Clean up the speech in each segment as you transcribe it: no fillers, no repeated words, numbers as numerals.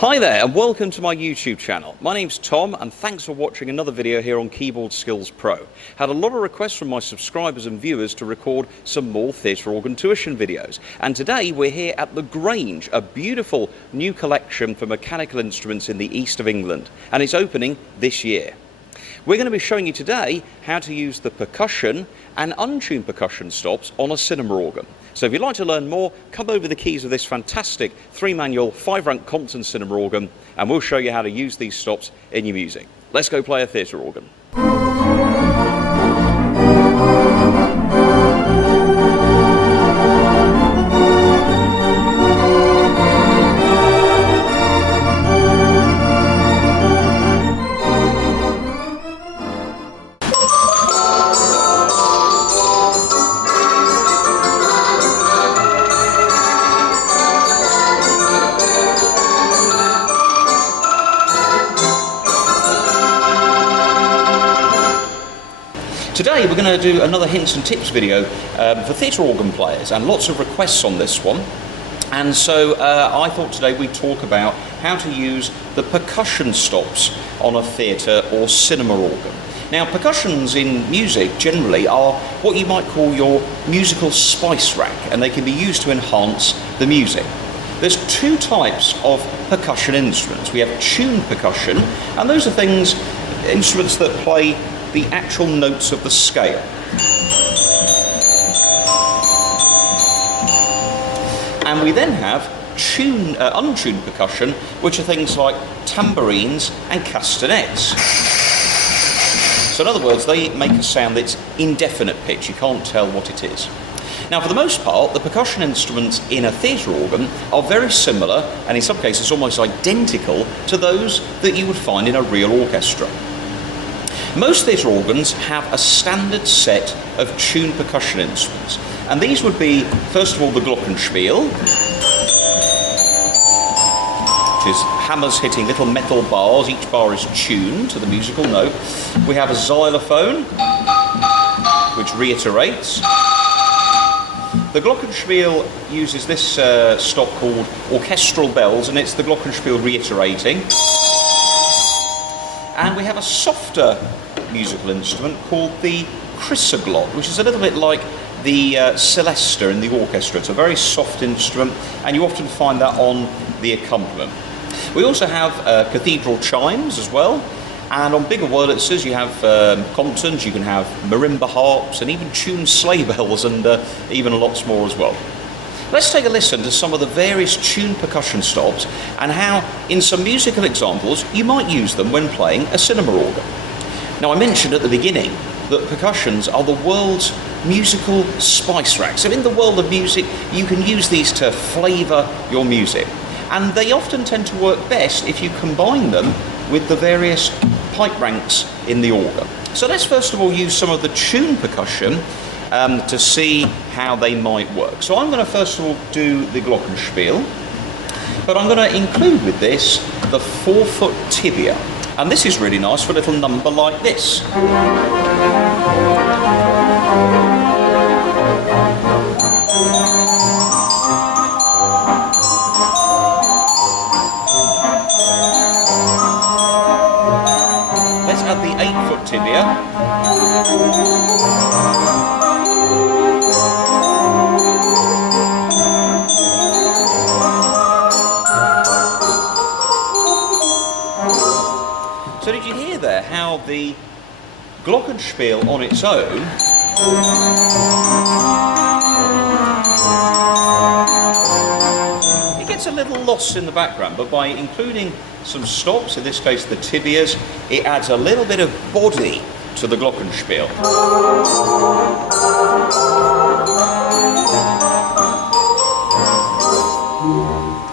Hi there and welcome to my YouTube channel. My name's Tom and thanks for watching another video here on Keyboard Skills Pro. Had a lot of requests from my subscribers and viewers to record some more theatre organ tuition videos. And today we're here at the Grange, a beautiful new collection for mechanical instruments in the east of England. And it's opening this year. We're going to be showing you today how to use the percussion and untuned percussion stops on a cinema organ. So if you'd like to learn more, come over the keys of this fantastic 3-manual 5-rank Compton cinema organ and we'll show you how to use these stops in your music. Let's go play a theatre organ. Today we're going to do another hints and tips video for theatre organ players, and lots of requests on this one. And so I thought today we'd talk about how to use the percussion stops on a theatre or cinema organ. Now, percussions in music generally are what you might call your musical spice rack, and they can be used to enhance the music. There's two types of percussion instruments. We have tuned percussion, and those are instruments that play the actual notes of the scale. And we then have untuned percussion, which are things like tambourines and castanets. So in other words, they make a sound that's indefinite pitch, you can't tell what it is. Now, for the most part, the percussion instruments in a theatre organ are very similar, and in some cases almost identical, to those that you would find in a real orchestra. Most theatre organs have a standard set of tuned percussion instruments, and these would be, first of all, the glockenspiel, which is hammers hitting little metal bars. Each bar is tuned to the musical note. We have a xylophone, which reiterates. The glockenspiel uses this stop called orchestral bells, and it's the glockenspiel reiterating. And we have a softer musical instrument called the chrysoglot, which is a little bit like the celesta in the orchestra. It's a very soft instrument, and you often find that on the accompaniment. We also have cathedral chimes as well, and on bigger Wurlitzers you have Comptons, you can have marimba harps, and even tuned sleigh bells, and even lots more as well. Let's take a listen to some of the various tuned percussion stops and how, in some musical examples, you might use them when playing a cinema organ. Now, I mentioned at the beginning that percussions are the world's musical spice rack. So in the world of music, you can use these to flavour your music. And they often tend to work best if you combine them with the various pipe ranks in the organ. So let's first of all use some of the tuned percussion to see how they might work. So I'm going to first of all do the glockenspiel, but I'm going to include with this the 4-foot tibia, and this is really nice for a little number like this. Let's add the 8-foot tibia. So did you hear there how the glockenspiel on its own it gets a little lost in the background, but by including some stops, in this case the tibias, it adds a little bit of body to the glockenspiel.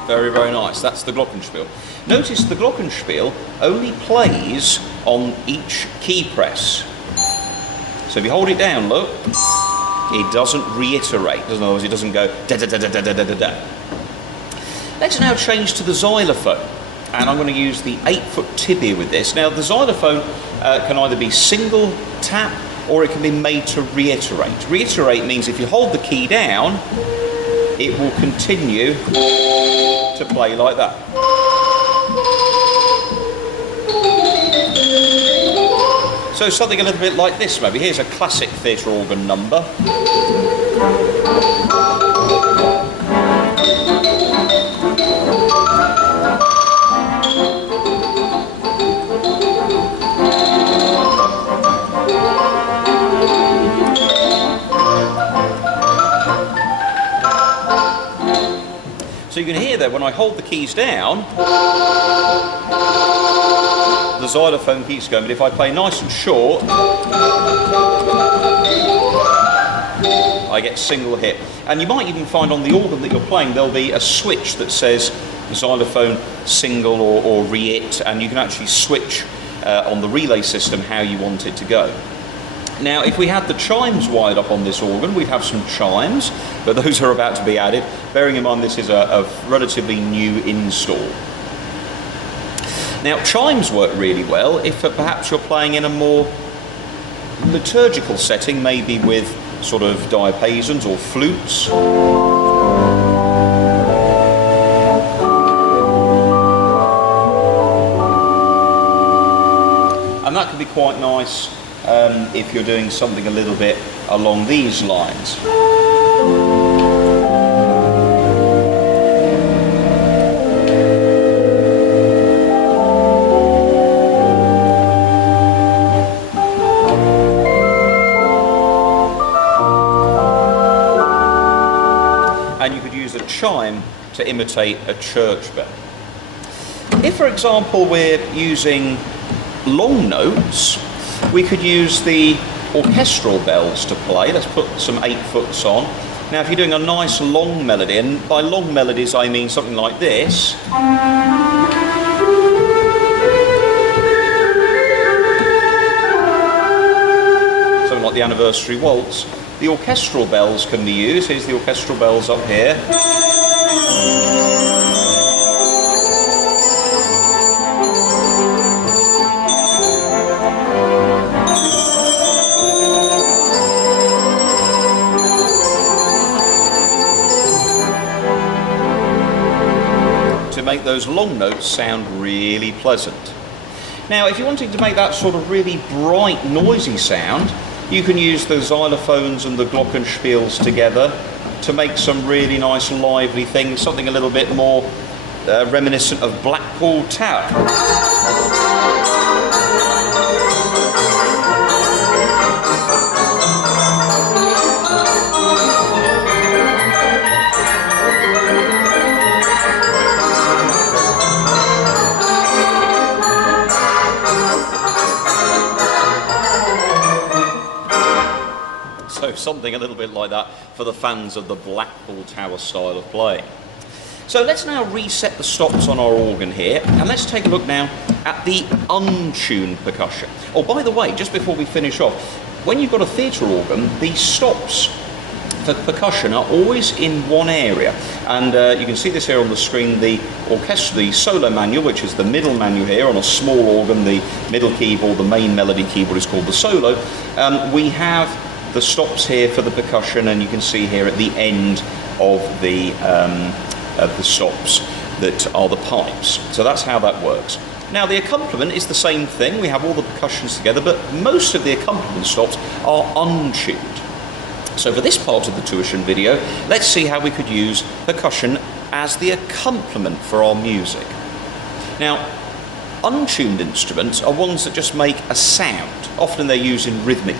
Very, very nice. That's the glockenspiel. Notice the glockenspiel only plays on each key press. So if you hold it down, look, it doesn't reiterate. In other words, it doesn't go da da da da da da da da. Let's now change to the xylophone, and I'm going to use the 8-foot tibia with this. Now, the xylophone can either be single tap or it can be made to reiterate. Reiterate means if you hold the key down, it will continue to play like that. So something a little bit like this maybe. Here's a classic theatre organ number. So you can hear that when I hold the keys down, the xylophone keeps going, but if I play nice and short, I get single hit. And you might even find on the organ that you're playing there'll be a switch that says xylophone single or re-it, and you can actually switch on the relay system how you want it to go. Now, if we had the chimes wired up on this organ, we'd have some chimes, but those are about to be added, bearing in mind this is a relatively new install. Now, chimes work really well if perhaps you're playing in a more liturgical setting, maybe with sort of diapasons or flutes. And that can be quite nice if you're doing something a little bit along these lines. And you could use a chime to imitate a church bell. If, for example, we're using long notes, we could use the orchestral bells to play. Let's put some 8-foots on. Now, if you're doing a nice long melody, and by long melodies I mean something like this. Something like the Anniversary Waltz. The orchestral bells can be used. Here's the orchestral bells up here. Make those long notes sound really pleasant. Now, if you're wanting to make that sort of really bright, noisy sound, you can use the xylophones and the glockenspiels together to make some really nice, lively things, something a little bit more reminiscent of Blackpool Tower. So something a little bit like that for the fans of the Blackpool Tower style of playing. So let's now reset the stops on our organ here, and let's take a look now at the untuned percussion. Oh, by the way, just before we finish off, when you've got a theatre organ, the stops for percussion are always in one area, and you can see this here on the screen, the solo manual, which is the middle manual here on a small organ. The middle keyboard, the main melody keyboard, is called the solo. We have the stops here for the percussion, and you can see here at the end of the stops that are the pipes. So that's how that works. Now, the accompaniment is the same thing. We have all the percussions together, but most of the accompaniment stops are untuned. So for this part of the tuition video, let's see how we could use percussion as the accompaniment for our music. Now, untuned instruments are ones that just make a sound. Often they're used in rhythmic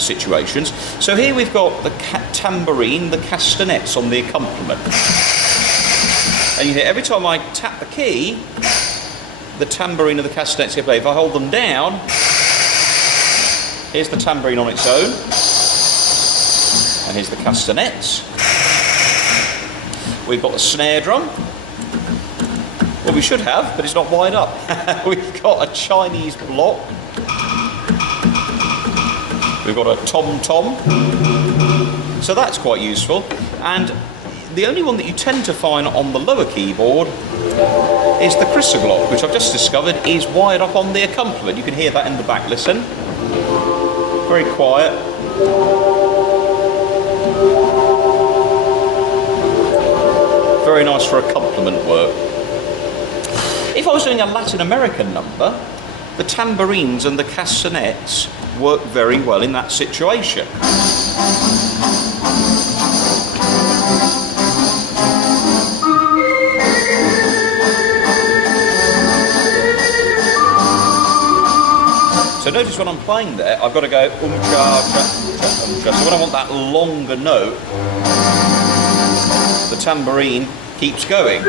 situations. So here we've got the tambourine, the castanets on the accompaniment. And you hear every time I tap the key, the tambourine and the castanets here play. If I hold them down, here's the tambourine on its own, and here's the castanets. We've got the snare drum. Well, we should have, but it's not wired up. We've got a Chinese block. We've got a tom-tom. So that's quite useful. And the only one that you tend to find on the lower keyboard is the Curator, which I've just discovered is wired up on the accompaniment. You can hear that in the back. Listen. Very quiet. Very nice for accompaniment work. If I was doing a Latin American number, the tambourines and the castanets work very well in that situation. So notice when I'm playing there, I've got to go cha, cha, cha. So when I want that longer note, the tambourine keeps going.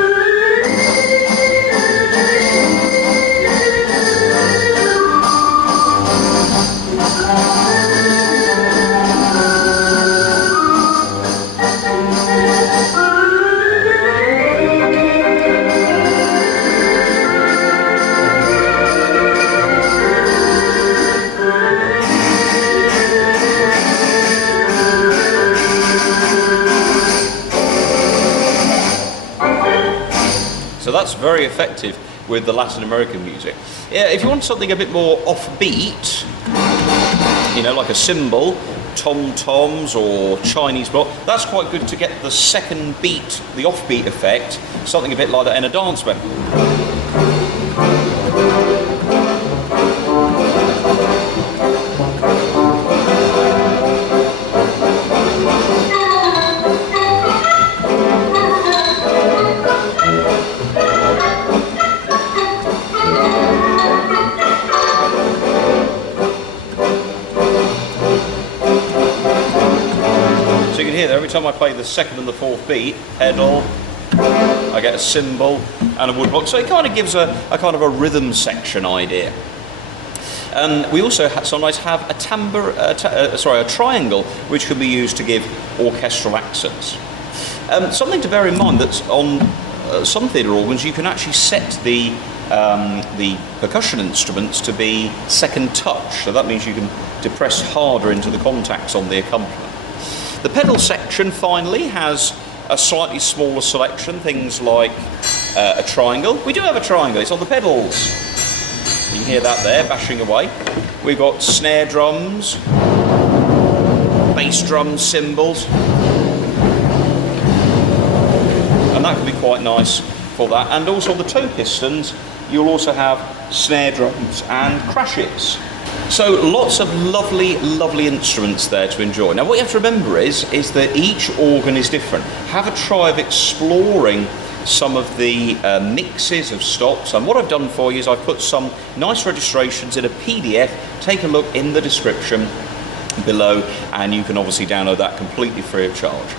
So that's very effective with the Latin American music. Yeah, if you want something a bit more offbeat, you know, like a cymbal, tom-toms or Chinese block, that's quite good to get the second beat, the offbeat effect, something a bit like that in a dance band. So you can hear that every time I play the second and the fourth beat, pedal, I get a cymbal and a woodblock. So it kind of gives a kind of a rhythm section idea. We also sometimes have a triangle, which can be used to give orchestral accents. Something to bear in mind that's on some theatre organs, you can actually set the percussion instruments to be second touch. So that means you can depress harder into the contacts on the accompaniment. The pedal section finally has a slightly smaller selection, things like a triangle. We do have a triangle, it's on the pedals. You can hear that there, bashing away. We've got snare drums, bass drums, cymbals. And that can be quite nice for that. And also on the toe pistons, you'll also have snare drums and crashes. So lots of lovely, lovely instruments there to enjoy. Now what you have to remember is that each organ is different. Have a try of exploring some of the mixes of stops, and what I've done for you is I've put some nice registrations in a PDF. Take a look in the description below and you can obviously download that completely free of charge.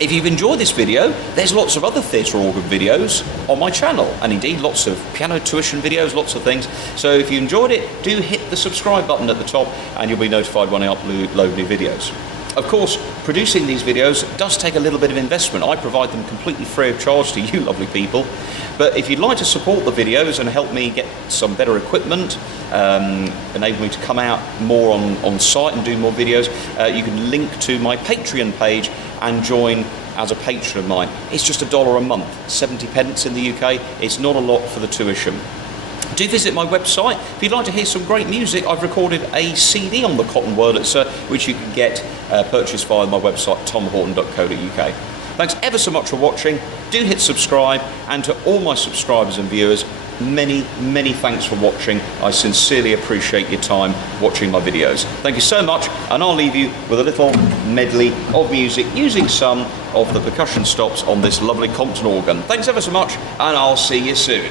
If you've enjoyed this video, there's lots of other theatre organ videos on my channel, and indeed lots of piano tuition videos, lots of things. So if you enjoyed it, do hit the subscribe button at the top and you'll be notified when I upload new videos. Of course, producing these videos does take a little bit of investment. I provide them completely free of charge to you lovely people. But if you'd like to support the videos and help me get some better equipment, enable me to come out more on site and do more videos, you can link to my Patreon page and join as a patron of mine. It's just $1 a month, 70 pence in the UK. It's not a lot for the tuition. Do visit my website. If you'd like to hear some great music, I've recorded a CD on the Cotton Wurlitzer, which you can get purchased via my website, tomhorton.co.uk. Thanks ever so much for watching. Do hit subscribe, and to all my subscribers and viewers, many, many thanks for watching. I sincerely appreciate your time watching my videos. Thank you so much, and I'll leave you with a little medley of music using some of the percussion stops on this lovely Compton organ. Thanks ever so much, and I'll see you soon.